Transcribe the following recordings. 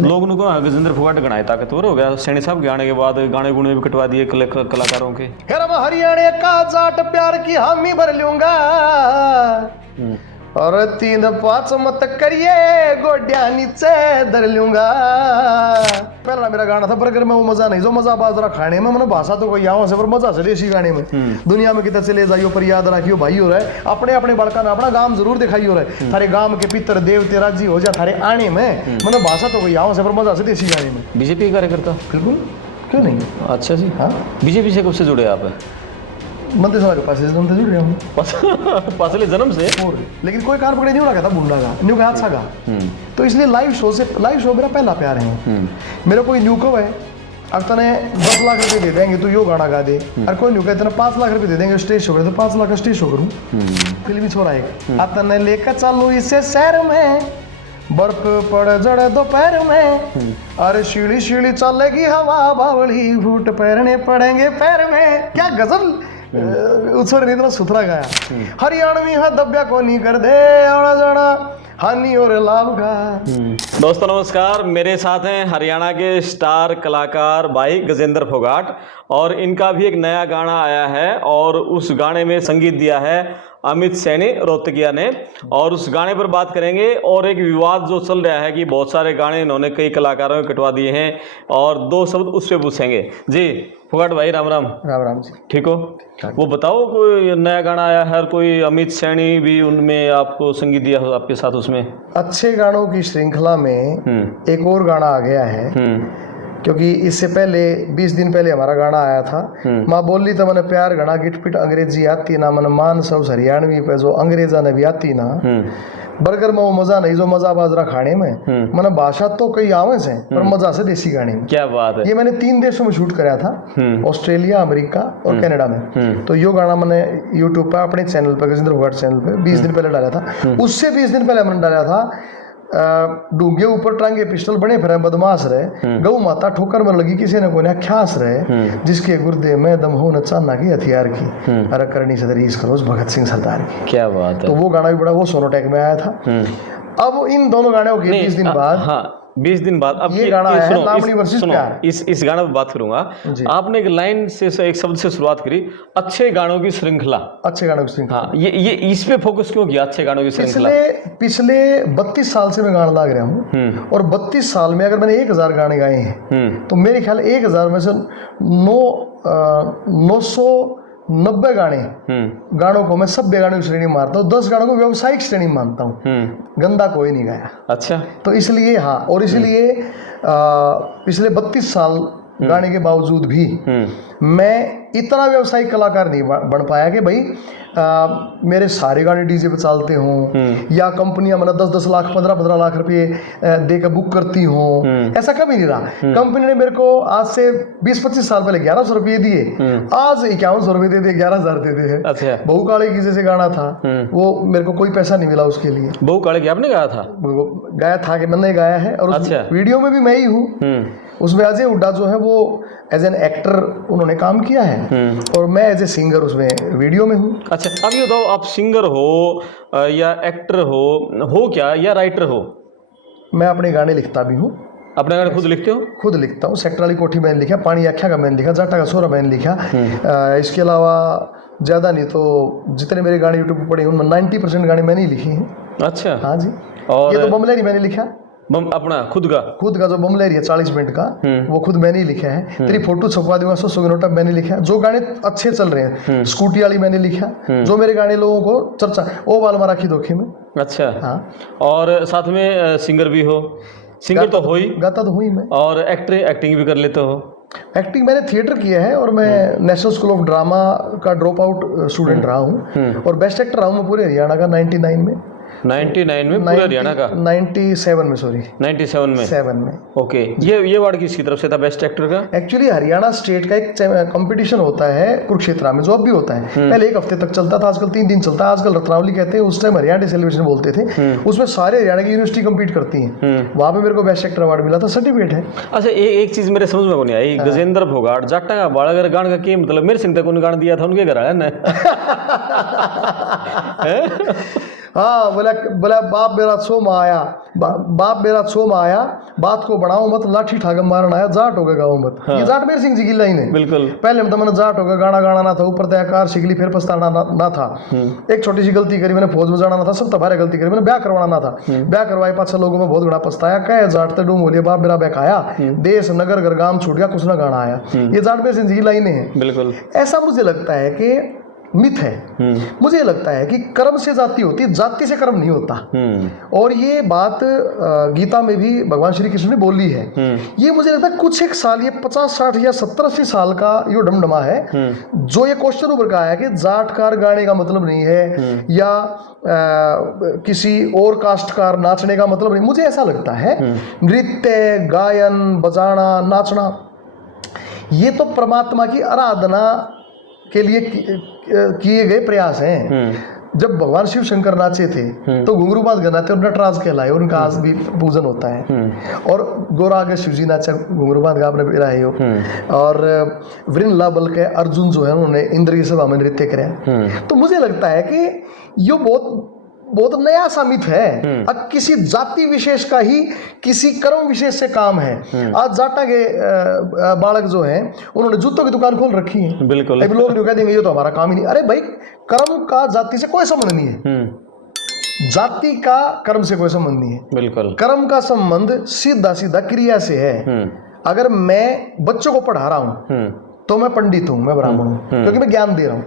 लोग नु को गजेंद्र फोगाट गणाए ताकतवर हो गया सैनी साहब के आने के बाद, गाने गुने भी कटवा दिए कलाकारों के। फिर मैं हरियाणा का जाट प्यार की हामी भर लूंगा और 3-5 मत करिए गोड्या नीचे धर लूंगा। पहला मेरा गाना था बर्गर में वो मजा नहीं जो मजा बाजरा खाने में, मैंने भाषा तो कोई यहाँ से पर मजा चले इसी गाने में। दुनिया में कितना चले जाइयो पर याद रखियो भाई हो रहा है अपने अपने बड़का ने अपना गांव जरूर दिखाई हो रहा है। थारे गांव के पितर देवते राजी हो जा थारे आने में, मैंने भाषा तो कोई यहाँ से पर मजा चले इसी गाने में। बीजेपी कार्यकर्ता? बिल्कुल, क्यों नहीं। अच्छा जी। हाँ, बीजेपी से कब से जुड़े आप? मंत्री सभा के पास से जुड़ रहे हूँ पासले जन्म से। और लेकिन कोई कार पकड़े नहीं रखा था बुंडा का न्यू का हादसा का। तो इसलिए लाइव शो मेरा पहला प्यार है। मेरा कोई न्यू को है अब तने 10 लाख रुपए दे देंगे तो यो गाना गा दे, और कोई न्यू कहते 5 लाख रुपए दे देंगे स्टेज शो करे तो 5 लाख का स्टेज शो करूँ। फिल्मी छोरा है अब तने लेकर चलू इसे शहर में, बर्फ पड़ जड़े दोपहर में, अरे शीली शीली चलेगी हवा बावली फूट पैरने पड़ेंगे पैर में। क्या गजल उछड़ नहीं इतना सुथरा गाया। हरियाणवी हा दब्या को नहीं कर दे आना जाना हानि और लाभ का। दोस्तों नमस्कार, मेरे साथ हैं हरियाणा के स्टार कलाकार भाई गजेंद्र फोगाट, और इनका भी एक नया गाना आया है और उस गाने में संगीत दिया है अमित सैनी रोहतकिया ने, और उस गाने पर बात करेंगे। और एक विवाद जो चल रहा है कि बहुत सारे गाने इन्होंने कई कलाकारों के कटवा दिए हैं, और 2 शब्द उस पर पूछेंगे। जी फोगाट भाई राम राम। राम राम जी। ठीक हो? वो बताओ, कोई नया गाना आया है, कोई अमित सैनी भी उनमें आपको संगीत दिया हो आपके साथ उसमें? अच्छे गानों की श्रृंखला में एक और गाना आ गया है, क्योंकि इससे पहले 20 दिन पहले हमारा गाना आया था माँ बोली तो मैंने प्यार घना गिटपिट अंग्रेजी आती ना, मन मान सब हरियाणवी पे जो अंग्रेजा ने भी आती ना, बर्गर में वो मजा नहीं जो मजा बाजरा खाने में। मैंने भाषा तो कई आवे से पर मजा से देसी गाने में। क्या बात है। ये मैंने 3 देशों में शूट कराया था, ऑस्ट्रेलिया, अमेरिका और कनाडा में। तो यो गाना मैंने यूट्यूब पर अपने चैनल पर गजेंद्र फोगाट चैनल पे 20 दिन पहले डाला था। उससे 20 दिन पहले मैंने डाला था डूंगे ऊपर टांगे पिस्टल बने फिर बदमाश रहे, गौ माता ठोकर में लगी किसी ने कोई ख्यास रहे, जिसके गुर्दे में दम हो न चाना की हथियार की, अरे करनी से रीस करोज भगत सिंह सरदार की। क्या बात है। तो वो गाना भी बड़ा वो सोनोटेक में आया था। अब इन दोनों गानों के 20 दिन बाद, हाँ 20 दिन बाद अब ये गाना है लावणी वर्सेस प्यार। इस गाने पर बात करूंगा। आपने एक लाइन से एक शब्द से शुरुआत करी, अच्छे गानों की श्रृंखला। अच्छे गानों की श्रृंखला, हाँ, ये इस पे फोकस क्यों किया, अच्छे गानों की श्रृंखला? पिछले 32 साल से मैं गाना ला रहा हूँ, और 32 साल में अगर मैंने 1000 गाने गाए हैं तो मेरे ख्याल 1000 में से 990 गानों को मैं सभ्य गानों की श्रेणी में मानता हूँ, 10 गानों को व्यावसायिक श्रेणी में मानता हूँ। गंदा कोई नहीं गाया। अच्छा। तो इसलिए हाँ, और इसलिए पिछले 32 साल गाने के बावजूद भी मैं इतना व्यावसायिक कलाकार नहीं बन पाया कि भाई मेरे सारे गाने डीजे पे चलते हों, या कंपनियां मतलब 10-10 लाख 15-15 लाख रुपए दे के बुक करती हों। ऐसा कभी नहीं रहा। कंपनी ने मेरे को आज से 20-25 साल पहले 1100 रुपये दिए, आज 5100 रुपये दे दिए, 11,000 दे दिए। अच्छा। बहू काले की जैसे गाना था वो मेरे को कोई पैसा नहीं मिला उसके लिए। बहू काले की आपने गाया था? गाया था कि मैंने गाया है, और अच्छा। वीडियो में भी मैं ही हूँ। उसमें अजय हुड्डा जो है वो एज एन एक्टर उन्होंने काम किया है, और मैं एज ए सिंगर उसमें वीडियो में हूँ। अच्छा, अब ये बताओ, आप सिंगर हो या एक्टर हो क्या, या राइटर हो? मैं अपने गाने लिखता भी हूँ। अपने गाने खुद लिखते हो? खुद लिखता हूँ। सेक्टर वाली कोठी मैंने लिखा, पानी आख्या का मैंने लिखा, जाटा का सोरा मैंने लिखा। इसके अलावा ज़्यादा नहीं तो जितने मेरे गाने यूट्यूब पर पड़े उनमें 90% गाने मैंने ही लिखे हैं। अच्छा। हाँ जी। और ये तो बमलेरी मैंने लिखा, अपना खुद का जो बमलेरी है 40 मिनट का, वो खुद मैंने ही लिखा है। तेरी फोटो छपवा दूंगा 100 की नोटा मैंने लिखा है। जो गाने अच्छे चल रहे हैं, स्कूटी वाली मैंने लिखा, जो मेरे गाने लोगों को चर्चा ओ बाल मारा की धोखे में। अच्छा। हाँ। और साथ में सिंगर भी हो? सिंगर तो हो ही, गाता तो हूँ ही मैं, और एक्टिंग भी कर लेते हो? एक्टिंग मैंने थिएटर किया है, और मैं नेशनल स्कूल ऑफ ड्रामा का ड्रॉप आउट स्टूडेंट रहा हूँ, और बेस्ट एक्टर रहा हूँ मैं पूरे हरियाणा का 99 में। 99 में पूरे हरियाणा का? 97 में, सॉरी 97 में। 7 में। ओके। ये अवार्ड किसकी तरफ से था, बेस्ट एक्टर का? एक्चुअली हरियाणा स्टेट का एक कंपटीशन होता है कुरुक्षेत्र में, जो अब भी होता है। पहले 1 हफ्ते तक चलता था, आजकल 3 दिन चलता है। आजकल रत्नावली कहते हैं, उस टाइम हरियाणा सेलिब्रेशन बोलते थे। उसमें सारे हरियाणा की यूनिवर्सिटी कम्पीट करती हैं। वहाँ पे मेरे को बेस्ट एक्टर अवार्ड मिला था, सर्टिफिकेट है। अच्छा, एक चीज मेरे समझ में नहीं आई, गजेंद्र फोगाट जाटा का बाड़ागर गान का क्या मतलब? मेरे सिंह तक उन्होंने गान दिया था, उनके घर आया ना हाँ, बोला बोला बाप मेरा छो में आया, बाप मेरा छो में आया, बात को बढ़ाओ मत, लाठी ठागम मारन आया, जाट होगा गाँव मत। ये जाट मेरे सिंह जी की लाइन है। बिल्कुल। पहले में तो मैंने जाट होगा गाना गाना ना था, ऊपर तयकार शिकली फिर पछताना ना था। एक छोटी सी गलती करी मैंने, फौज में जाना ना था, सब तबारे गलती करी मैंने, ब्याह करवाना ना था, ब्याह करवाए 5-6 लोगों में बहुत बड़ा पछताया, कहे जाट ते डूम बोलिए बाप मेरा बेखाया, देश नगर घर गांव छूट गया कुछ ना गाना आया। ये जाट मेरे सिंह जी की लाइनें हैं। बिल्कुल। ऐसा मुझे लगता है कि मिथ है। मुझे लगता है कि कर्म से जाति होती है, जाति से कर्म नहीं होता। और ये बात गीता में भी भगवान श्री कृष्ण ने बोली है। ये मुझे लगता है कुछ एक साल, ये 50-60 या 70-80 साल का यो डमडमा है जो ये क्वेश्चन उभर का है कि जाटकार गाने का मतलब नहीं है या किसी और कास्टकार नाचने का मतलब नहीं। मुझे ऐसा लगता है नृत्य, गायन, बजाना, नाचना ये तो परमात्मा की आराधना के लिए किए गए प्रयास हैं। जब भगवान शिव शंकर नाचे थे तो घुंघरू बांध कर नाचे और नटराज कहलाए, और उनका आज भी पूजन होता है। और गोरा आगे शिव जी नाचा घुंघरू बांध का, आपने भी रहे हो। और वृंदला बल के अर्जुन जो है उन्होंने इंद्र की सभा में नृत्य कराया। तो मुझे लगता है कि ये बहुत नया सा मिथ है। अब किसी जाति विशेष का ही किसी कर्म विशेष से काम है। आज जाटा के बालक जो हैं उन्होंने जूतों की दुकान खोल रखी है। बिल्कुल। अब लोग कह देंगे ये तो हमारा काम ही नहीं। अरे भाई, कर्म का जाति से कोई संबंध नहीं है। जाति का कर्म से कोई संबंध नहीं है। बिल्कुल। कर्म का संबंध सीधा सीधा क्रिया से है। अगर मैं बच्चों को पढ़ा रहा हूँ तो मैं पंडित हूँ, मैं ब्राह्मण हूँ, क्योंकि मैं ज्ञान दे रहा हूँ।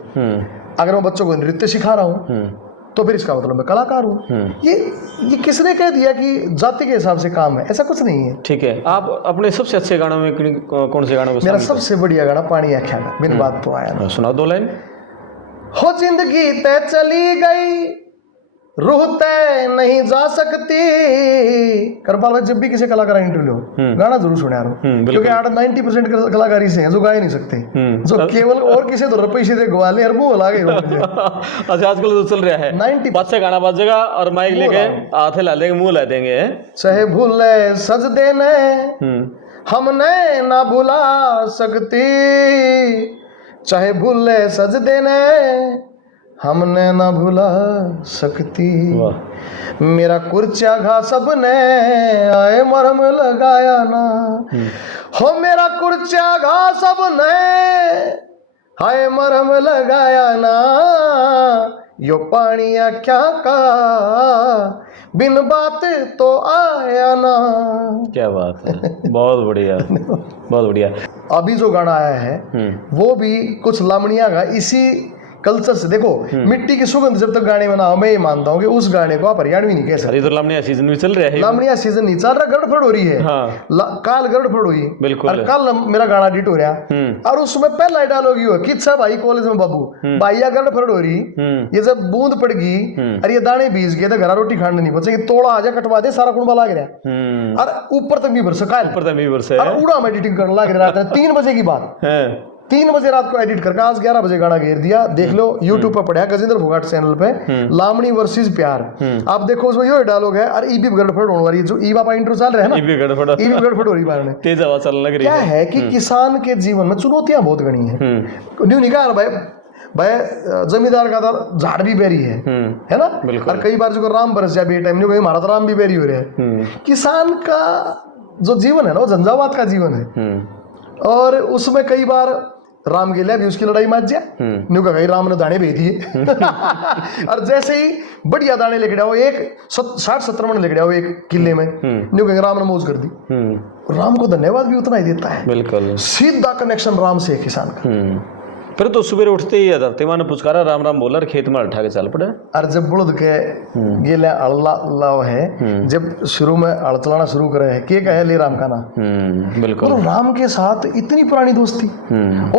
अगर मैं बच्चों को नृत्य सिखा रहा हूँ तो फिर इसका मतलब मैं कलाकार हूँ। ये किसने कह दिया कि जाति के हिसाब से काम है? ऐसा कुछ नहीं है। ठीक है। आप अपने सबसे अच्छे गानों में कौन से गानों को? मेरा सबसे बढ़िया गाना पानी आख्या का, बिन बात तो आया ना। सुना 2 लाइन। हो जिंदगी तय चली गई, रूह तय नहीं जा सकती। करपाल भाई, जब भी किसी कलाकार इंटरव्यू गाना जरूर सुने यार, क्योंकि 90% कलाकारी से हैं जो गा ही नहीं सकते, जो केवल और किसी तो पैसे दे गवा ले, मुंह ला गए। अच्छा, आजकल तो चल रहा है 90 बात से गाना बाजेगा और माइक लेके हाथे ला देंगे, मुंह ला देंगे। चाहे भूले सज देने हमने ना भुला सकती, चाहे भूले सज देने हमने ना भुला सकती। मेरा कुर्चा घा सबने आए मरहम लगाया ना, हो मेरा कुर्चा घा सबने आए मरहम लगाया ना, यो पानी क्या का बिन बात तो आया ना। क्या बात है, बहुत बढ़िया, बहुत बढ़िया। अभी जो गाना आया है वो भी कुछ लामड़िया का इसी कल्चर से। देखो, मिट्टी की सुगंध जब तक गाने में ना हो, मैं ये मानता हूँ कि उस गाने को आप हरियाणवी नहीं कह सकते। तो लामड़िया सीजन भी चल रहा है। लामड़िया सीजन नहीं चल रहा, गड़फड़ हो रही है। काल गड़फड़ हुई। बिल्कुल। और कल मेरा गाना एडिट हो रहा, और उसमें पहला डायलॉग ही हो किच्छा भाई कॉलेज में बाबू भाइया गड़फड़ हो रही, ये जब बूंद पड़ गई और ये दाने बीज गए तो घर रोटी खाने नहीं बचेगी, तोड़ा आ जा कटवा दे, सारा कुंबा लाग रहा, और ऊपर तक भी बरसा, ऊपर तक भी बरसा, और उड़ा में एडिटिंग करने लग रहा था। 3 बजे की बात, 3 बजे रात को एडिट करके आज 11 बजे गाना घेर दिया। देख लो यूट्यूब पर पड़ा गजेंद्र फोगाट चैनल पे, लामड़ी वर्सेस प्यार। आप देखो उसमें यो डायलॉग है, और ईबी गड़फड़ होने वाली, जो ई बापा इंट्रो चल रहा है ना, ईबी गड़फड़ हो रही बार में, तेज आवाज चलने लग रही है। क्या है कि किसान के जीवन में चुनौतियां बहुत घनी है। न्यू निकाल भाई जमींदार का तो झाड़ भी बेरी है ना। और कई बार जो राम बरस जाए बे टाइम नहीं, हमारा तो राम भी बेरी हो रहा है। किसान का जो जीवन है ना वो झंझावात का जीवन है, और उसमें कई बार राम के लिए भी उसकी लड़ाई माच जाए, न्यू का राम ने दाने भेज दिए और जैसे ही बढ़िया दाने लेके आओ, एक 60-70 मन लेके आओ एक किले में, न्यू का राम ने मौज कर दी। राम को धन्यवाद भी उतना ही देता है। बिल्कुल, सीधा कनेक्शन राम से है किसान का। फिर तो सुबह उठते ही धरती माँ ने पुचकारा, राम राम बोला, खेत में उठा के चल पड़े। और जब बुलद के गेले अल्लाह है, जब शुरू में हल चलाना शुरू करे है, के कहे ले राम का ना। बिल्कुल। तो राम के साथ इतनी पुरानी दोस्ती।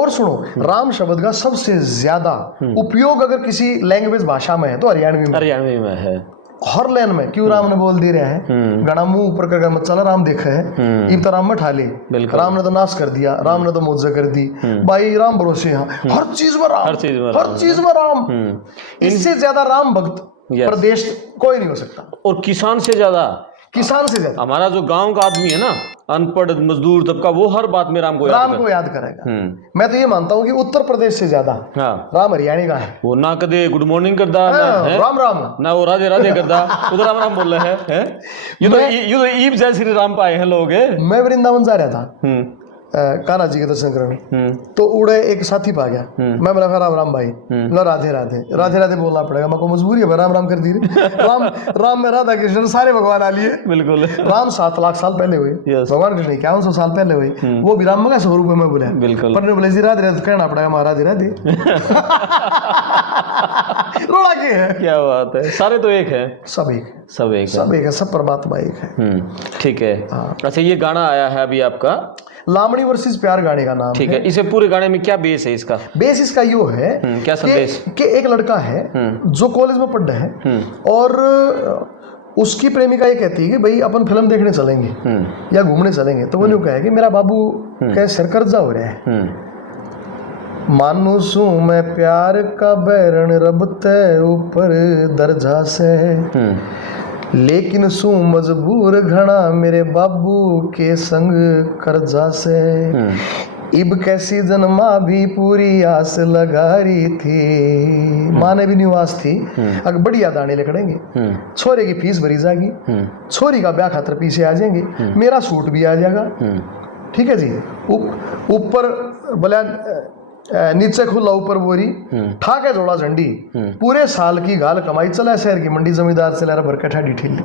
और सुनो, राम शब्द का सबसे ज्यादा उपयोग अगर किसी लैंग्वेज भाषा में है तो हरियाणवी में है। हर लाइन में क्यों राम ने बोल दे रहे हैं, गणा मुंह ऊपर कर मत चला, राम देखा है इब तो राम में ठाले, राम ने तो नाश कर दिया, राम ने तो मुआवजा कर दी भाई, राम भरोसे यहाँ हर चीज में राम, हर चीज में राम। इससे ज्यादा राम भक्त प्रदेश कोई नहीं हो सकता। और किसान से ज्यादा किसान से ज्यादा। हमारा जो गांव का आदमी है ना, अनपढ़ मजदूर तबका, वो हर बात में राम को याद करेगा। मैं तो ये मानता हूँ कि उत्तर प्रदेश से ज्यादा राम हरियाणी का है। वो ना कदे गुड मॉर्निंग करदा, राम राम ना वो राधे राधे करदा, वो तो राम राम बोल रहे हैं। ये तो ईब जय श्री राम पाए हैं लोग। मैं वृंदावन जा रहा था कान्हा जी के दर्शन करने, तो उड़े एक साथी पा गया। मैं बोला राम राम भाई, बोला राधे राधे। राधे राधे बोलना पड़ेगा, मेरे को मजबूरी है, राम राम कर दी। राम राम में राधा कृष्ण सारे भगवान आ लिए। बिल्कुल। राम 7 लाख साल पहले हुए, भगवान कृष्ण 5100 साल पहले हुए, वो भी राम का स्वरूप में बोला। बिल्कुल। पर बोले राधे राधे कहना पड़ेगा, महाराज राधे। रोड़ा के है। क्या बात है, सारे तो एक है। सब एक, सब एक, सब एक है, सब परमात्मा एक है। ठीक है। अच्छा, ये गाना आया है अभी आपका लामड़ी वर्सेस प्यार, गाने का नाम। ठीक है। इसे पूरे गाने में क्या बेस है इसका? बेस इसका यो है क्या संदेश कि एक लड़का है जो कॉलेज में पढ़ रहा है और उसकी प्रेमिका ये कहती है कि भाई अपन फिल्म देखने चलेंगे या घूमने चलेंगे। तो वो यूं कहे कि मेरा बाबू कह सिर कर्जा हो रहा है, मानो सू मैं प्यार का बैरण रब तय ऊपर दर्जा से, लेकिन सू मजबूर घना मेरे बाबू के संग कर्जा से, इब कैसी जन्मा भी पूरी आस लगा रही थी। माँ ने भी निवास थी, अगर बढ़िया दाने लकड़ेंगे, छोरे की फीस भरी जाएगी, छोरी का ब्याह खातर पीछे आ जाएंगे, मेरा सूट भी आ जाएगा। ठीक है जी। ऊपर बोला नीचे खुला ऊपर बोरी, ठाके जोड़ा झंडी, पूरे साल की गाल कमाई, चला शहर की मंडी, जमींदार से लहरा भर के ठाडी ठिल्ली।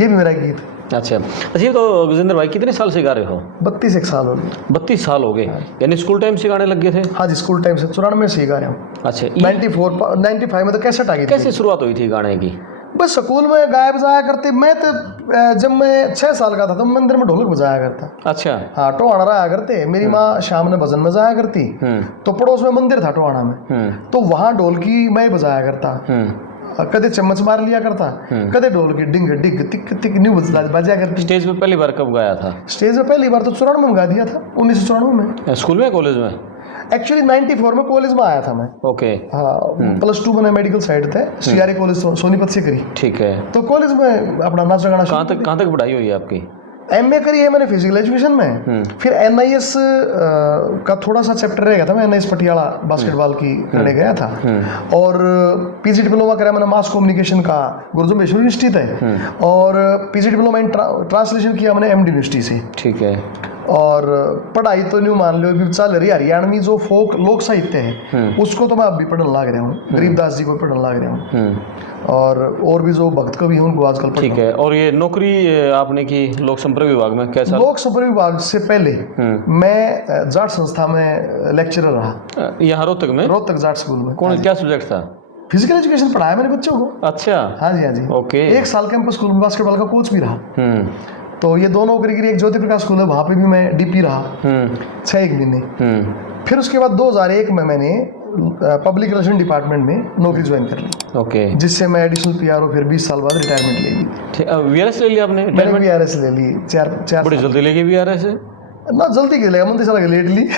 ये भी मेरा गीत। अच्छा। ये तो गजेंद्र भाई कितने साल से गा रहे हो? 32 साल हो गए। 32 साल हो गए, यानी स्कूल टाइम से गाने लग गए थे? हाँ जी, स्कूल टाइम से 94 से ही गा रहा हूँ। अच्छा। 95 में तो कैसेट आ गई। कैसे शुरुआत हुई थी गाने की? बस स्कूल में गाया बजाया करते। मैं तो जब मैं 6 साल का था तो मंदिर में ढोलक बजाया करता। अच्छा। हाँ, टोहाना रहा करते। मेरी माँ शाम में भजन में जाया करती, तो पड़ोस में मंदिर था टोहाना में, तो वहाँ ढोलकी मैं बजाया करता। कदे चम्मच मार लिया करता, कदे ढोलकी डिंग डिग तिक तिक न्यू बजाया करती। स्टेज पे पहली बार कब गाया था? स्टेज पे पहली बार तो 94 में गा दिया था, 1994 में। स्कूल में, कॉलेज में? एक्चुअली 94 में कॉलेज में आया था मैं। ओके। हाँ, +2 मैंने मेडिकल साइड थे, CRA कॉलेज सोनीपत से करी। ठीक है। तो कॉलेज में अपना नाच गाना। कहाँ तक पढ़ाई हुई है आपकी? MA करी है मैंने फिजिकल एजुकेशन में। फिर NIS का थोड़ा सा चैप्टर रह गया था, मैं NIS पटियाला बास्केटबॉल की करने गया था। और PG डिप्लोमा करा मैंने मास कम्युनिकेशन का गुरुजम्बेश्वर यूनिवर्सिटी थे, और PG डिप्लोमा इन ट्रांसलेशन किया मैंने MD यूनिवर्सिटी से। ठीक है। और पढ़ाई तो न्यू मान लो भी चल रही। हरियाणवी जो फोक लोक साहित्य है उसको तो मैं अब भी पढ़ने लग रहा हूँ, गरीबदास जी को पढ़ने लग रहा हूँ, और भी जो भक्त कवि हैं उनको आजकल। ठीक है। और ये नौकरी आपने की लोक संपर्क विभाग में, कैसा? लोक संपर्क विभाग से पहले मैं जाट संस्था में लेक्चरर रहा, यहाँ रोहतक में। रोहतक जाट स्कूल में। कौन, क्या सब्जेक्ट था? फिजिकल एजुकेशन पढ़ाया मैंने बच्चों को। अच्छा। हाँ जी, हाँ जी। ओके। 1 साल कैंपस स्कूल में बास्केटबॉल का कोच भी रहा। तो ये दोनों नौकरी की। एक ज्योति प्रकाश स्कूल है, वहाँ पे भी मैं DP रहा 6 महीने। फिर उसके बाद 2001 में मैंने पब्लिक रिलेशन डिपार्टमेंट में नौकरी ज्वाइन कर ली। ओके। जिससे मैं एडिशनल PRO फिर 20 साल बाद रिटायरमेंट ले ली। VRS ले लिया आपने? मैंने VRS ले ली। 4 बड़ी जल्दी लेके VRS है ना? जल्दी के लेगा, मंदिर चला लेट ली।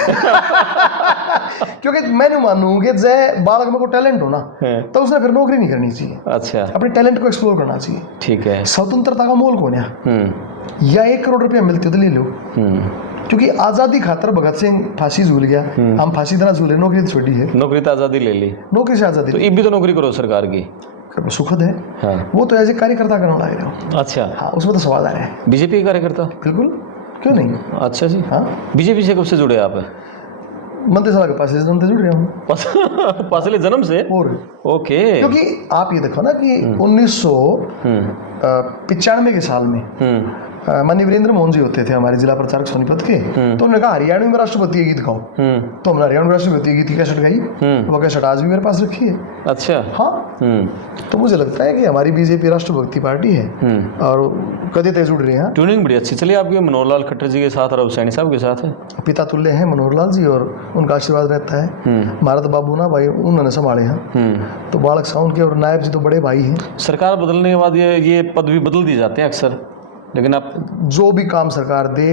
क्योंकि मैं नहीं मानूँ कि जय बालक में को टैलेंट हो ना, तो उसने फिर नौकरी नहीं करनी चाहिए। अच्छा। अपने टैलेंट को एक्सप्लोर करना चाहिए। ठीक है। स्वतंत्रता का मोल कौन है? या 1 करोड़ रुपया मिलते हो तो ले लो। क्योंकि आजादी खातर भगत सिंह फांसी झूल गया, हम फांसी देना झूले, नौकरी तो छोड़ी है। नौकरी तो आजादी ले ली, नौकरी से आजादी। तो ये भी तो नौकरी करो सरकार की, सुखद है। हाँ। वो तो ऐसे कार्यकर्ता करने लग रहे हो। अच्छा। हाँ, उसमें तो सवाल आ रहा है। बीजेपी कार्यकर्ता? बिल्कुल, क्यों नहीं। अच्छा जी। हाँ। बीजेपी से कब से जुड़े आप? मंत्री साहब के पास से जन्म से जुड़ रहा हूँ। पासले जन्म से? और ओके। क्योंकि आप ये देखो ना कि 1995 के साल में माननीय वीरेंद्र मोहन जी होते थे हमारे जिला प्रचारक सोनीपत के। तो उन्होंने कहा हरियाणवी में राष्ट्रपति गीत गाओ, तो हमने हरियाणवी राष्ट्रपति गीत की कैसेट गाई। वो कैसेट आज भी मेरे पास रखी है। अच्छा। हाँ। तो मुझे लगता है कि हमारी बीजेपी राष्ट्रभक्ति पार्टी है और कदे तय जुड़ रही है। ट्यूनिंग बड़ी अच्छी चली आपकी, मनोहर लाल खट्टर जी के साथ और सैनी साहब के साथ है। पिता तुल्य है मनोहर लाल जी और उनका आशीर्वाद रहता है। भारत बाबू ना भाई उन्होंने संभाले हैं, तो बालक साउंड के और नायब जी तो बड़े भाई हैं। सरकार बदलने के बाद ये पद भी बदल दिए जाते हैं अक्सर। लेकिन आप जो भी काम सरकार दे,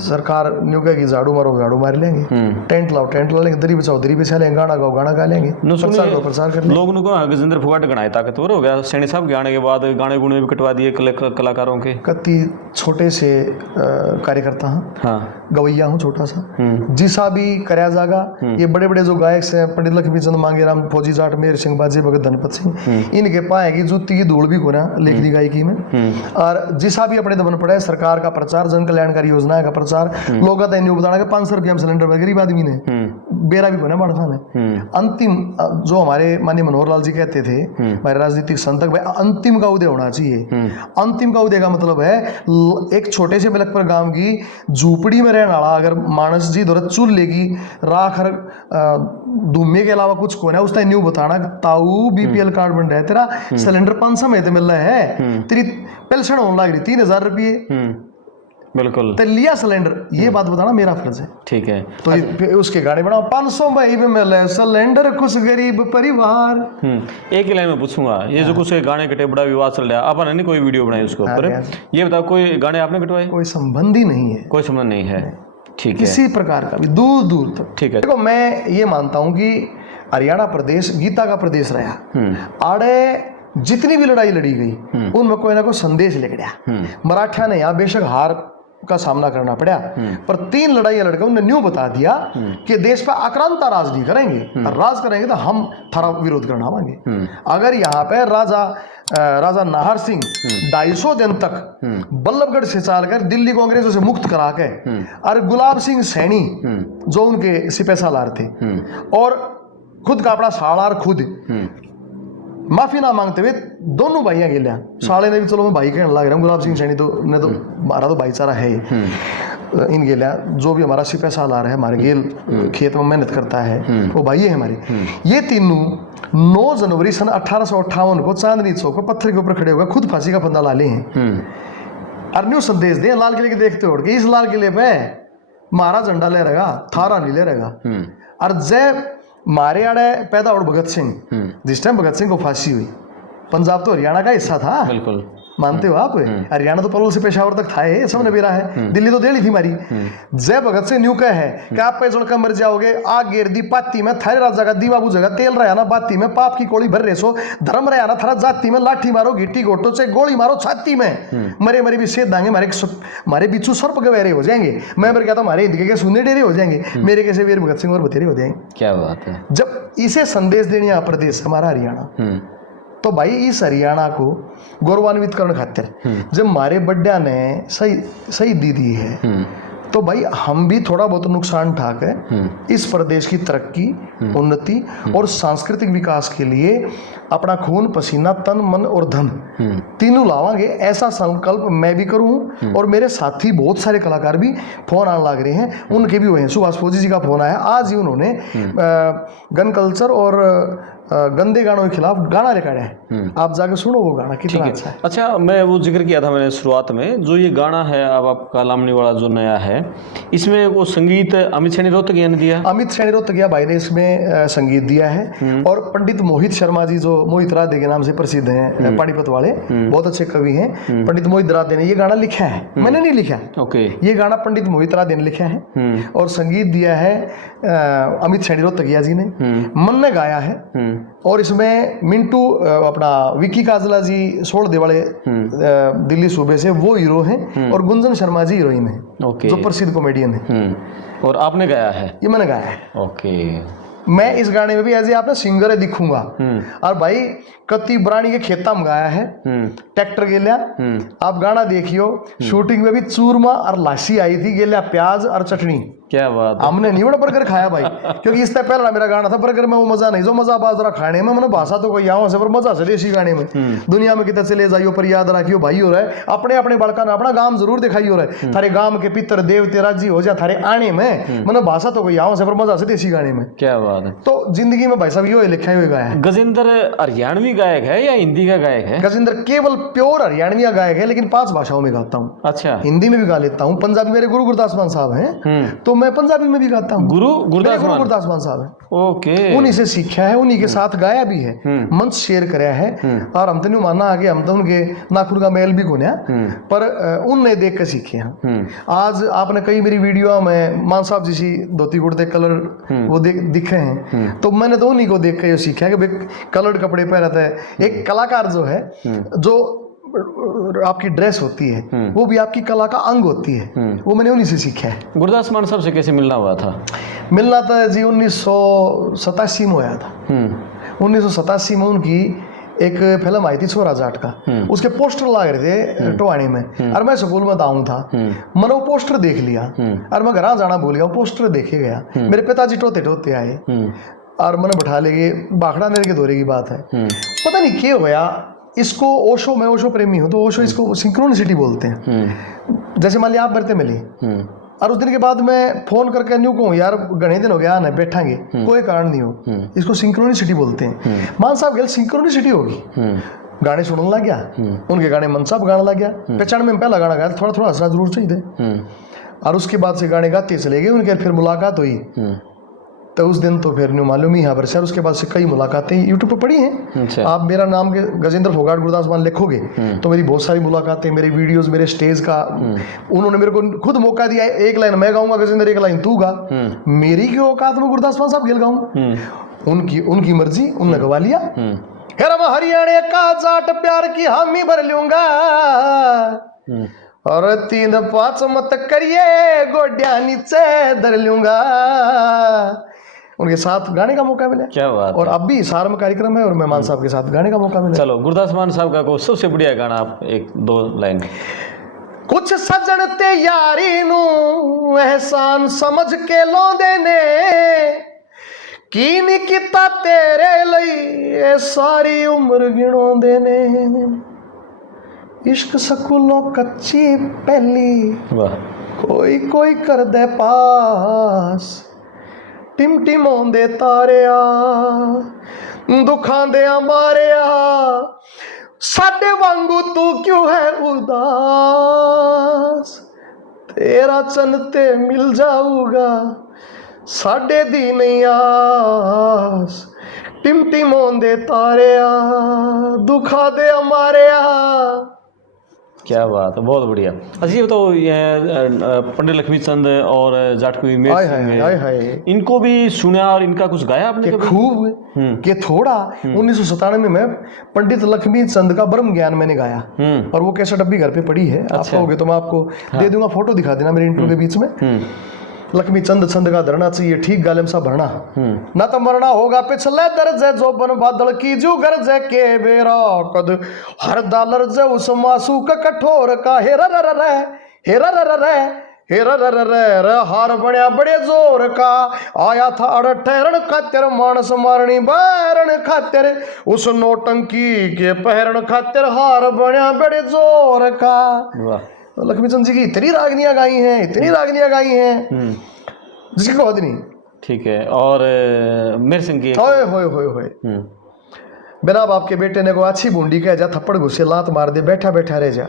सरकार न्यू कहेगी झाड़ू मारो झाड़ू मार लेंगे, टेंट लाओ टेंट ला लेंगे, दरी बिछाओ दरी बिछा लेंगे, गाना गाओ गाना गा लेंगे, प्रचार करो प्रचार कर लेंगे। लोग कहा गजेंद्र फोगाट गणाए ताकतवर हो गया सैनी साहब के आने के बाद, गाने गुणे भी कटवा दिए कलाकारों के। कति छोटे से कार्यकर्ता हूँ, हाँ गवैया हूँ छोटा सा, जिसा भी करया जागा। ये बड़े बड़े जो गायक से पंडित लक्ष्मी चंद मांगेराम, फौजी जाट, मेहर सिंह, बाजे भगत, धनपत सिंह, इनके पाएगी जूती की धूल भी कोना लिख दी गायकी में। और जिसा भी अपने दमन पड़ा है, सरकार का प्रचार, जन कल्याणकारी योजना का प्रचार, लोग बताना कि 500 रुपया में सिलेंडर पर गरीब आदमी ने बेरा भी कोना बाढ़ ने। अंतिम जो हमारे माननीय मनोहर लाल जी कहते थे, हमारे राजनीतिक संतक, भाई अंतिम का उदय होना चाहिए। अंतिम का उदय का मतलब है एक छोटे से मलकपुर गांव की झूपड़ी में रहने वाला अगर मानस जी दौरत चूल लेगी राख धूमे के अलावा कुछ को ना, उसका न्यू बताना ताऊ बीपीएल कार्ड बन रहा है, तेरा सिलेंडर 500 में मिल रहा है, तेरी पेंशन होने लग रही 3000 रुपये, बिल्कुल तो लिया सिलेंडर, ये बात बताना मेरा फर्ज है। ठीक है, तो उसके गाने बनाओ 500 भाई में मिले सिलेंडर कुछ गरीब परिवार। एक ही लाइन में पूछूंगा, ये जो कुछ गाने कटे बड़ा विवाद चल रहा है, आपने नहीं कोई वीडियो बनाई उसके ऊपर, ये बताओ कोई गाने आपने कटवाए? कोई संबंध ही नहीं है, कोई संबंध नहीं है, ठीक है, किसी प्रकार का भी, दूर दूर तक। ठीक है, देखो मैं ये मानता हूं कि हरियाणा प्रदेश गीता का प्रदेश रहा, आड़े जितनी भी लड़ाई लड़ी गई उनमें कोई ना कोई संदेश ले गया। मराठा ने यहाँ बेशक हार का सामना करना पड़ा, पर 3 लड़ाइयां लड़कर उन्होंने न्यू बता दिया कि देश पर आक्रांता राज नहीं करेंगे, और राज करेंगे तो हम थारा विरोध करना आवांगे। अगर यहाँ पे राजा नाहर सिंह 250 दिन तक बल्लभगढ़ से चलकर दिल्ली कांग्रेसों से मुक्त करा के, और गुलाब सिंह सैनी जो उनके सिपह सालार थे, और खुद का अपना सालार खुद माफी ना मांगते हुए दोनों भाइयां गिलिया, साले ने भी चलो मैं भाई कहने लग रहा हूँ, गुलाब सिंह सैनी तो ने तो हमारा तो भाईचारा है इन गेलिया, जो भी हमारा सिपह सालार है, हमारे गेल खेत में मेहनत करता है, वो भाई है हमारे। ये तीनों 9 जनवरी सन 1858 को चांदनी चौक पर पत्थर के ऊपर खड़े हुए खुद फांसी का फंदा ला लिए हैं, और न्यू संदेश दे लाल किले के देखते हो कि इस लाल किले पे हमारा झंडा ले रहेगा, थारा नहीं ले रहेगा। और जय मारे आड़े पैदा और भगत सिंह, जिस टाइम भगत सिंह को फांसी हुई, पंजाब तो हरियाणा का हिस्सा था, बिल्कुल मानते हो आप? हरियाणा तो पलवल से पेशावर तक था, ये सबने बेरा है, दिल्ली तो दिल्ली थी हमारी। जय भगत सिंह न्यू कह है कि आप पैसों का मर जाओगे, आग गिर दी पाती में, थारे राजा का दीवा बुझेगा, तेल रहा ना बाती में, पाप की कोड़ी भर रेसो, धर्म रहा ना थारा जाति में, लाठी मारो घिट्टी घोटो से गोली मारो छाती में, मरे मरे भी सेध दांगे, मारे बिच्छू सर्प गवेरे हो जाएंगे, मैं क्या था हमारे हिंदी के सुनने डेरे हो जाएंगे, मेरे कैसे वीर भगत सिंह और बतेरे हो जाएंगे। क्या बात है। जब इसे संदेश देने प्रदेश हमारा हरियाणा, तो भाई इस हरियाणा को गौरवान्वित करने खातिर जब हमारे बड्डा ने सही दी दी है, तो भाई हम भी थोड़ा बहुत नुकसान ठाक है इस प्रदेश की तरक्की, उन्नति और सांस्कृतिक विकास के लिए अपना खून पसीना तन मन और धन तीनों लावांगे, ऐसा संकल्प मैं भी करूं। और मेरे साथी बहुत सारे कलाकार भी फोन आने लग रहे हैं, उनके भी हुए हैं। सुभाष फौजी जी का फोन आया आज ही, उन्होंने गन कल्चर और गंदे गानों के खिलाफ गाना रिकॉर्ड है, आप जाके सुनो वो गाना कितना अच्छा है। अच्छा, मैं वो जिक्र किया था मैंने शुरुआत में, जो ये गाना है अब आपका लामनी वाला जो नया है, इसमें वो संगीत अमित सैनी रोहतगिया ने दिया। अमित सैनी रोहतगिया भाई ने इसमें संगीत दिया है, और पंडित मोहित शर्मा जी जो मोहित राधे के नाम से प्रसिद्ध हैं, पानीपत वाले बहुत अच्छे कवि हैं, पंडित मोहित राधे ने ये गाना लिखा है, मैंने नहीं लिखा। ओके, ये गाना पंडित मोहित राधे ने लिखा है, और संगीत दिया है अमित सैनी रोहतगिया जी ने, मन ने गाया है। और इसमें मिंटू अपना विकी काजला जी सोलदे वाले दिल्ली सूबे से वो हीरो हैं, और गुंजन शर्मा जी हीरोइन है, जो प्रसिद्ध कॉमेडियन है। और आपने गाया है? ये मैंने गाया है। ओके, मैं इस गाने में भी एज ए आपने सिंगर दिखूंगा। और भाई कत्ती ब्राणी के खेता में गाया है, ट्रैक्टर गेलिया, आप गाना देखियो। शूटिंग में भी चूरमा और लाशी आई थी, गेलिया प्याज और चटनी। क्या बात, हमने नहीं बड़ा बर्गर खाया भाई, क्योंकि इससे पहला मेरा गाना था बर्गर में वो मजा नहीं जो मजा बाजरा खाने में, मैंने भाषा तो कोई यहाँ से पर मजा से देसी गाने में। दुनिया में कितने चले जाइयो पर याद रखियो भाई हो रहा है, अपने अपने बड़का ना अपना गांव जरूर दिखाई हो रहा है, थारे गांव के पितर देवते राजी हो जा थारे आने में, मैंने भाषा तो कोई यहाँ से पर मजा से देसी गाने में। क्या बात है। तो जिंदगी में भाई साहब यो लिखा हुआ गाया है। गजेंद्र हरियाणवी गायक है या हिंदी का गायक है? गजेंद्र केवल प्योर हरियाणवी गायक है, लेकिन 5 भाषाओं में गाता हूँ। अच्छा, हिंदी में भी गा लेता हूँ, पंजाबी मेरे गुरु गुरदास मान साहब हैं, तो मैं पंजाबी में भी गाता हूँ। गुरु गुरदास मान गुरदास मान साहब है। ओके। उन्हीं से सीखा है, उन्हीं के साथ गाया भी है, मंच शेयर कराया है। और हम तो नहीं मानना आगे, हम तो उनके नाखून का मेल भी गुना, पर उनने देख कर सीखे हैं। आज आपने कई मेरी वीडियो में मान साहब जैसी धोती कुर्ते कलर वो दिख रहे हैं, तो मैंने तो उन्हीं को देख कर सीखा है कि भाई कलर्ड कपड़े पहनता है। एक कलाकार जो है, जो आपकी ड्रेस होती है वो भी आपकी कला का अंग होती है, वो मैंने उन्हीं से सीखा है। गुरदास मान साहब से कैसे मिलना हुआ था? मिलना था जी 1987 में होया था। 1987 में उनकी एक फिल्म आई थी छोरा जाट का, उसके पोस्टर लग रहे थे टोहानी में, और मैं स्कूल में दाऊं था, मैंने वो पोस्टर देख लिया और मैं घर जाना भूल गया, वो पोस्टर देखे गया। मेरे पिताजी टोते टोते आए और मैंने बैठा ले गए, बाखड़ा नेर के दौरे की बात है, पता नहीं क्या होया इसको। ओशो, मैं ओशो प्रेमी हूँ, तो ओशो इसको सिंक्रोनिसिटी बोलते हैं। जैसे मान लिया आप मेरे मिली और उस दिन के बाद मैं फोन करके न्यू कहूँ यार घने दिन हो गया ना बैठांगे, कोई कारण नहीं हो, इसको सिंक्रोनिसिटी बोलते हैं। मान साहब गल सिंक्रोनिसिटी होगी, गाने सुनने लग गया, उनके गाने मन साहब गाने लग गया, पहचान में पहला गाना गाया थोड़ा थोड़ा हंसना जरूर चाहिए, और उसके बाद से गाने गाते चले गए। उनके फिर मुलाकात हुई, तो उस दिन तो फिर न्यू मालूम ही यहाँ पर सर, उसके बाद से कई मुलाकातें यूट्यूब पर पड़ी हैं। अच्छा। आप मेरा नाम के गजेंद्र फोगाट गुरदास मान लिखोगे तो मेरी बहुत सारी मुलाकातें, मेरे वीडियोस, मेरे स्टेज का, उन्होंने मेरे को खुद मौका दिया, एक लाइन मैं गाऊंगा गजेंद्र, एक लाइन तू गा, मेरी की औकात में गुरदास मान साहब गेल गाऊं, उनकी मर्जी, उनने गवा लिया। हरियाणा का जाट प्यार की हामी भर लूंगा, और 3-5 मत करिए गोड्या नीचे धर लूंगा। उनके साथ गाने का मौका मिला। क्या बात। और अब भी हिसार में कार्यक्रम है और मैं मान साहब के साथ गाने का मौका मिला। चलो गुरदास मान साहब का को सबसे बढ़िया गाना आप 1-2 लाइन। कुछ सजन ते यारी नू एहसान समझ के लौंदे ने, की नी कीता तेरे लई सारी उम्र गिणोंदे ने, इश्क स्कूलों कच्ची पहली कोई कोई कर दे पास, टिम टिम आंदे तारिया दुखां दे मारिया, साडे वांगू तू क्यों है उदास, तेरा चन ते मिल जाऊगा साडे दी नहीं आस, टिम टिम आंदे तारिया दुखा दे मारिया। क्या बात है, बहुत बढ़िया। अच्छा ये तो पंडित लक्ष्मीचंद और जाट कवि इनको भी सुना और इनका कुछ गाया आपने? खूब के थोड़ा 1997 में पंडित लक्ष्मीचंद का ब्रह्म ज्ञान मैंने गाया, और वो कैसेट अभी घर पे पड़ी है। आप कहोगे तो मैं आपको दे दूंगा, फोटो दिखा देना मेरे इंटरव्यू के बीच में। लक्ष्मीचंद छंद का धरना चाहिए ठीक गालम सा भरना, ना तो मरना होगा पिछले दर्जे जो बन बादल की जू गरजे के बेरा कद हर दालर जे उस मासू का कठोर का हेरा रे हेरा रे हेरा रे हार बड़े बड़े जोर का आया था अड़ ठहरण खातिर मानस मारणी बैरण खातिर उस नोटंकी के पहरण खातिर हार बड़े बड़े जोर का। लक्ष्मीचंद जी की इतनी रागनियां गाई हैं जिसकी कोई हद नहीं। ठीक है। और मेरे सिंह की होए बिना बाप के बेटे ने को अच्छी बूंदी कह जा, थप्पड़ घुसे लात मार दे, बैठा बैठा रह जा,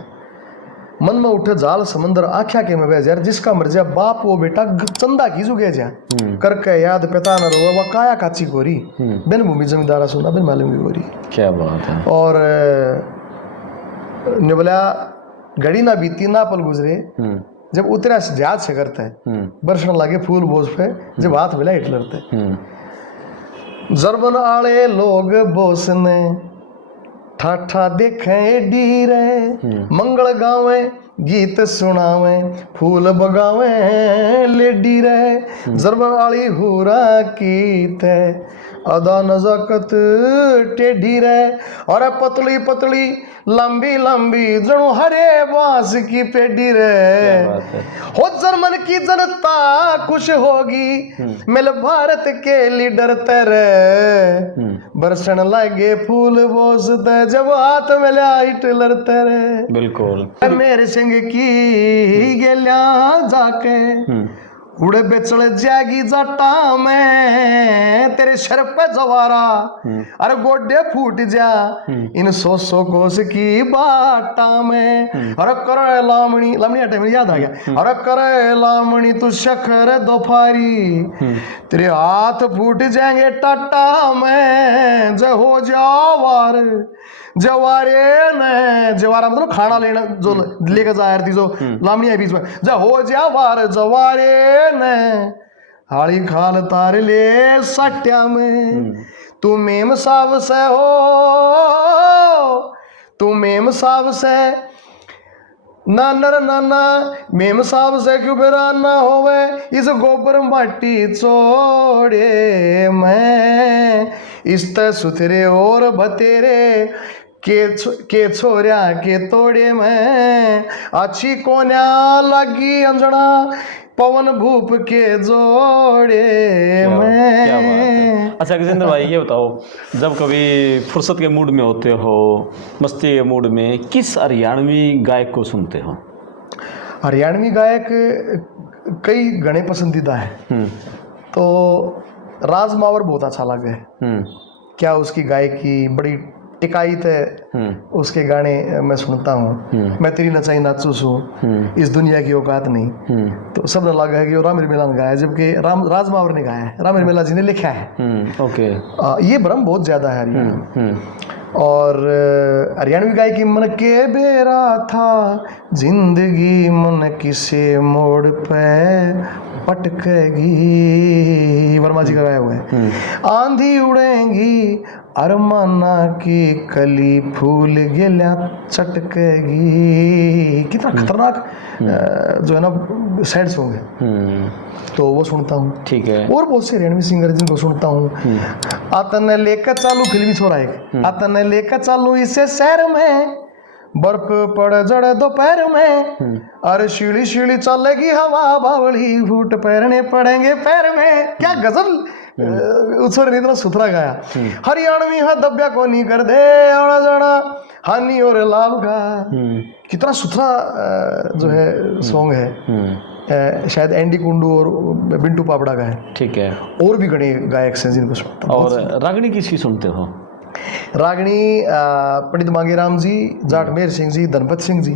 मन में उठे जाल समंदर आख्या के में बेजार, जिसका मर जा बाप वो बेटा चंदा की जुगे जा, करके याद पिता न रो वह काया काची गोरी, बिन भूमि जमींदारा सुना बिन मालूम की गोरी। क्या बात है। और निबला घड़ी ना बीती ना पल गुजरे, जब उतरा जहाज से करता है बरसन लागे फूल बोझ पे, जब हाथ मिला हिटलर थे जर्मन आले लोग बोसने ठाठा देखे डीरे, मंगल गावे गीत सुनावे फूल बगावे लेडी रे, जर्मन आली हुरा की थे अदा नजाकत टेढ़ी रे, और पतली पतली लंबी लंबी जणु हरे बांस की पेड़ी रे, हो जर्मन की जनता खुश होगी मिल भारत के लीडर तेरे, बरसन लगे फूल बोसते जब हाथ में लिया हिटलर तेरे। बिल्कुल। मेरे सिंह की गेलिया जाके उड़े बेचड़ जाएगी जटा में तेरे सर पे जवारा, अरे गोडे फूट जा इन 100 कोस की बाटा में। अरे करे लामणी, लामणी टाइम याद आ गया, अरे करे लामणी तू शखर दोफारी तेरे हाथ फूट जाएंगे टाटा में। जय हो जावार जवारे ने, जवारा मतलब खाना लेना जो लेकर जा रही थी जो लामणी है बीच में। जय हो जावार जवारे ने हाड़ी खाल तार ले सट्या में। तू मेम साहब से हो, तू मेम साहब से नानर नाना, मेम साहब से क्यों फिरा ना होवे इस गोबर माटी छोड़े मैं। इस ते सुथरे और बतेरे के छोरिया के तोड़े में। अच्छी कोन्या लगी अंजना पवन भूप के जोड़े में। अच्छा गजेंद्र भाई ये बताओ, जब कभी फुर्सत के मूड में होते हो, मस्ती के मूड में, किस हरियाणवी गायक को सुनते हो? हरियाणवी गायक कई गणे पसंदीदा है। तो राज मावर बहुत अच्छा लगे है। क्या उसकी गायकी बड़ी टिकाई थे, उसके गाने मैं सुनता हूँ। मैं तेरी नचाई नाचू हूँ, इस दुनिया की औकात नहीं, तो सब लगा है कि वो राम रमीला ने गाया है, जबकि राज मावर ने गाया है, राम रमीला जी ने लिखा है। ओके। ये भ्रम बहुत ज्यादा है हरियाणा। और हरियाणवी गायकी मन के बेरा था जिंदगी मन किसे मोड़ पे पटकेगी, वर्मा जी का गाया हुआ है। आंधी उड़ेगी अरमाना की कली फूल गेल्या चटकेगी। कितना खतरनाक जो है ना सैड सॉन्ग है, तो वो सुनता हूँ। ठीक है। और बहुत से हरियाणवी सिंगर जिनको सुनता हूँ। आतन लेकर चालू, फिल्मी छोरा एक, आतन लेकर चालू इसे शहर में, बर्फ पड़ जड़े दोपहर में, अरे शीली शीली चलेगी हवा बावली, फूट पैरने पड़ेंगे पैर में। क्या गजल छोरे ने इतना सुथरा गाया। हरियाणवी हाँ दब्या को नहीं कर दे आना जाना हानि और लाभ का। कितना सुथरा जो है सॉन्ग है। शायद एंडी कुंडू और बिंटू पापड़ा का है। ठीक है। और भी गणे गायक हैं जिनको सुनता हूं। और रागनी किसकी सुनते हो? रागनी पंडित मांगेराम जी, जाट मेहर सिंह जी, धनपत सिंह जी,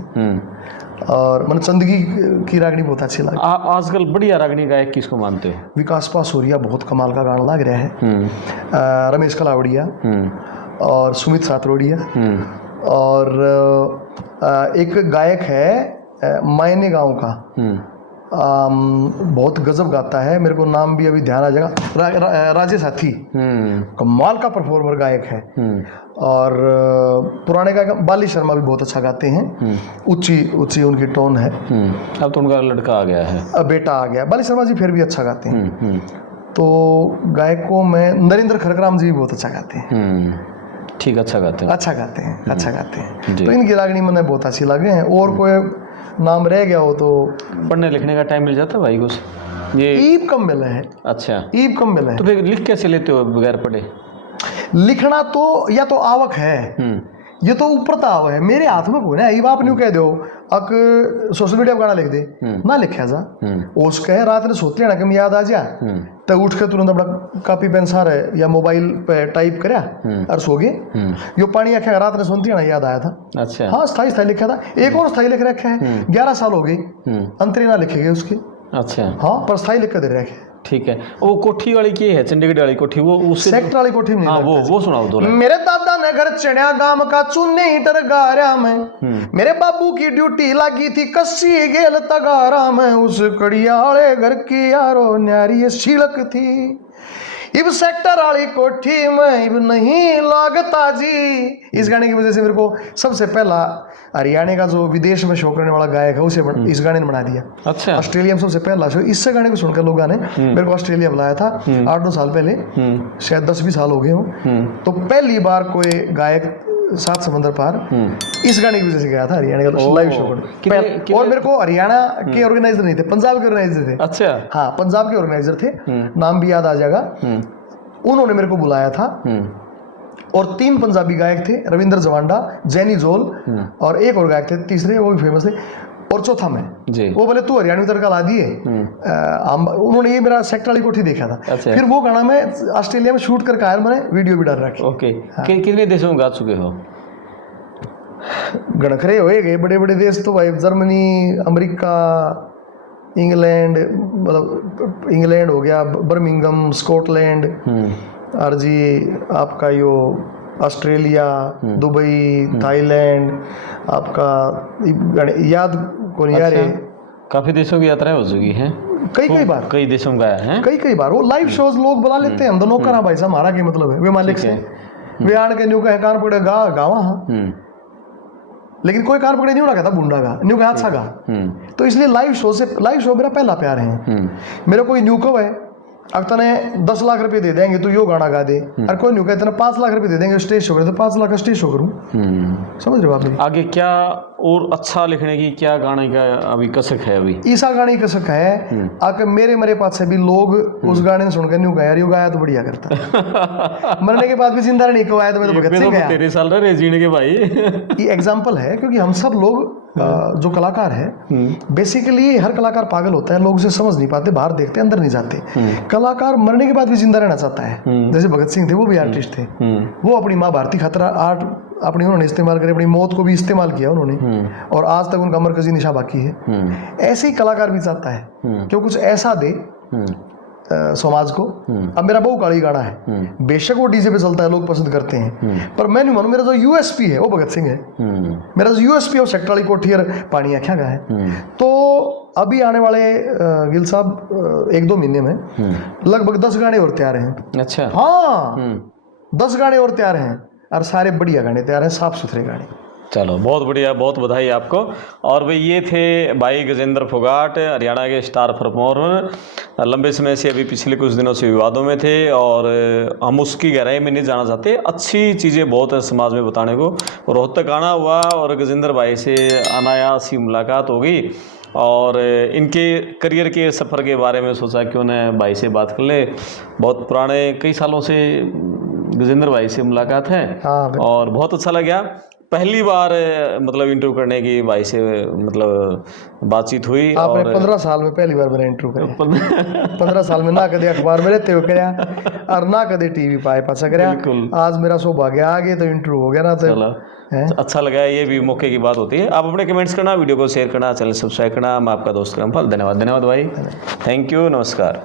और मन चंदगी की रागनी बहुत अच्छी लगी। आजकल बढ़िया रागनी गायक किसको मानते हो? विकास पासोरिया बहुत कमाल का गाना लग रहा है। रमेश कलावड़िया और सुमित सातरोड़िया, और एक गायक है मायने गांव का, बहुत गजब गाता है, मेरे को नाम भी अभी ध्यान आ जाएगा, राजेश हाथी, कमाल का परफॉर्मर गायक है। और पुराने गायक बाली शर्मा भी बहुत अच्छा गाते हैं, ऊंची ऊंची उनकी टोन है। अब तो उनका लड़का आ गया है, अब बेटा आ गया। बाली शर्मा जी फिर भी अच्छा गाते हैं। तो गायकों में नरेंद्र खरकराम जी भी बहुत अच्छा गाते हैं। ठीक, अच्छा गाते हैं, अच्छा गाते हैं, अच्छा गाते हैं। तो इनकी रागनी मैंने बहुत अच्छी लगे हैं। और कोई नाम रह गया हो तो पढ़ने लिखने का टाइम मिल जाता है भाई कुछ? ये ईब कम मिला है। अच्छा, ईब कम मिला है। तो फिर लिख कैसे लेते हो बगैर पढ़े? लिखना तो या तो आवक है, ये तो ऊपर ताव है, मेरे हाथ में कोई ना। ये आप न्यू कह दो अक सोशल मीडिया पर गाना लिख दे ना, लिखा जा उस कहे रात ने सोते ना कि याद आ जा, तो उठ के तुरंत अपना कॉपी पेन सारे या मोबाइल पे टाइप करया और सो गए। यो पानी आख्या रात ने सुनती ना याद आया था। अच्छा, हाँ, स्थाई स्थाई लिखा था। एक और स्थाई लिख रखा है, 11 साल हो गई, अंतरी ना लिखे गए उसके। अच्छा, हाँ, पर स्थाई लिख कर दे रखे। ठीक है। वो कोठी वाली की है, चंडीगढ़ वाली कोठी, वो उससे सेक्टर वाली कोठी में। हाँ, वो सुनाओ दो। मेरे दादा ने घर चढ़िया गांव का चुन्नी हीटर गारा में, मेरे बाबू की ड्यूटी लगी थी कस्सी गेल तगारा में, उस कड़ियाले घर की यारो न्यारी सिलक थी, इब सेक्टर वाली कोठी में इब नहीं लागता जी। इस गाने की वजह से मेरे को सबसे पहला हरियाणा का जो विदेश में शो करने वाला गायक है उसे इस गाने ने बना दिया। अच्छा, ऑस्ट्रेलिया में सबसे पहला शो इससे गाने को सुनकर लोगों ने मेरे को ऑस्ट्रेलिया बुलाया था 8-9 साल पहले, शायद 10-20 साल हो गए हो। तो पहली बार कोई गायक 7 समंदर पार इस गाने की वजह से गया था हरियाणा का लाइव शो करने। और मेरे को हरियाणा के ऑर्गेनाइजर नहीं थे, पंजाब के ऑर्गेनाइजर थे। अच्छा, हाँ, पंजाब के ऑर्गेनाइजर थे, नाम भी याद आ जाएगा। उन्होंने मेरे को बुलाया था और 3 पंजाबी गायक थे, रविंद्र जवांडा, जैनी जोल और एक और गायक थे तीसरे, वो भी फेमस थे। और चौथा मैं जी। वो बोले तू हरियाणवी तड़का ला दिए। उन्होंने ये मेरा सेक्टर वाली कोठी देखा था। अच्छा। फिर वो गाना मैं ऑस्ट्रेलिया में शूट करके आया, मैंने वीडियो भी डाल रखी। ओके। कितने देशों में गा चुके हो? गणखरे होए गए बड़े बड़े देश तो भाई, जर्मनी, अमेरिका, इंग्लैंड, मतलब इंग्लैंड हो गया, बर्मिंघम, स्कॉटलैंड, और जी आपका यो ऑस्ट्रेलिया, दुबई, थाईलैंड, आपका याद को नहीं यार। काफी देशों की यात्राएं हो चुकी हैं, कई बार, कई देशों में गया है, कई बार। वो लाइव शोज लोग बुला लेते हैं, हम तो नौकर हैं भाई साहब, हमारा क्या मतलब है, वे मालिक से वे आड़ के न्यू कहे कान पकड़े गावा। हाँ, लेकिन कोई कार पकड़े नहीं होना कहता बुंडा का, न्यू का हादसा का। तो इसलिए लाइव शो मेरा पहला प्यार है। मेरा कोई न्यू कब है, अब तने 10 लाख रुपए दे देंगे तो यो गाना गा दे, और कोई न्यू कहते 5 लाख रुपए दे देंगे स्टेज शो करे, तो 5 लाख का स्टेज शो करूँ। समझ रहे बाप? आगे क्या और अच्छा लिखने की क्या गाने का अभी कसक है? अभी ईसा गाने की कसक है आके मेरे मरे पास से भी लोग उस गाने ने सुनकर न्यू गाया, यो गाया तो बढ़िया करता। मरने के बाद भी जिंदा नहीं को आया तो मैं तो भगत सिंह गया। 13 साल रहे जीने के भाई। ये एग्जाम्पल है, क्योंकि हम सब लोग जो कलाकार है, बेसिकली हर कलाकार पागल होता है, लोग उसे समझ नहीं पाते, बाहर देखते अंदर नहीं जाते। कलाकार मरने के बाद भी जिंदा रहना चाहता है। जैसे भगत सिंह थे, वो भी आर्टिस्ट थे, वो अपनी माँ भारती खतरा आर्ट अपनी उन्होंने इस्तेमाल करी, अपनी मौत को भी इस्तेमाल किया उन्होंने, और आज तक उनका मरकजी निशा बाकी है। ऐसे ही कलाकार भी चाहता है कि वो कुछ ऐसा दे समाज को। अब मेरा बहु काली गाना है, बेशक वो डीजे पे चलता है, लोग पसंद करते हैं, पर मैं नहीं मानू, मेरा जो यूएसपी है वो भगत सिंह है। मेरा जो यूएसपी है वो सेक्टर वाली कोठी और पानी आख्या का है। तो अभी आने वाले गिल साहब 1-2 महीने में लगभग 10 गाने और तैयार हैं। अच्छा। हाँ, 10 गाने और तैयार हैं, और सारे बढ़िया गाने तैयार हैं, साफ सुथरे गाने। चलो बहुत बढ़िया, बहुत बधाई आपको। और भाई ये थे भाई गजेंद्र फोगाट, हरियाणा के स्टार परफॉर्मर। लंबे समय से, अभी पिछले कुछ दिनों से विवादों में थे, और हम उसकी गहराई में नहीं जाना चाहते। अच्छी चीज़ें बहुत है समाज में बताने को। रोहतक आना हुआ और गजेंद्र भाई से अनायास ही मुलाकात हो गई, और इनके करियर के सफ़र के बारे में सोचा क्यों न भाई से बात कर ले। बहुत पुराने कई सालों से गजेंद्र भाई से मुलाकात है। हाँ, और बहुत अच्छा लगा। पहली बार मतलब इंटरव्यू करने की भाई से मतलब बातचीत हुई। आपने और 15 साल में पहली बार मेरा इंटरव्यू किया। 15 साल में ना कदे अखबार में रहते हुए कराया, और ना कदे टीवी पाए पासा कराया। आज मेरा सौभाग्य आ गया तो इंटरव्यू हो गया ना। तो अच्छा लगा, ये भी मौके की बात होती है। आप अपने कमेंट्स करना, वीडियो को शेयर करना, चैनल सब्सक्राइब करना। मैं आपका दोस्त रामफल। धन्यवाद भाई, थैंक यू, नमस्कार।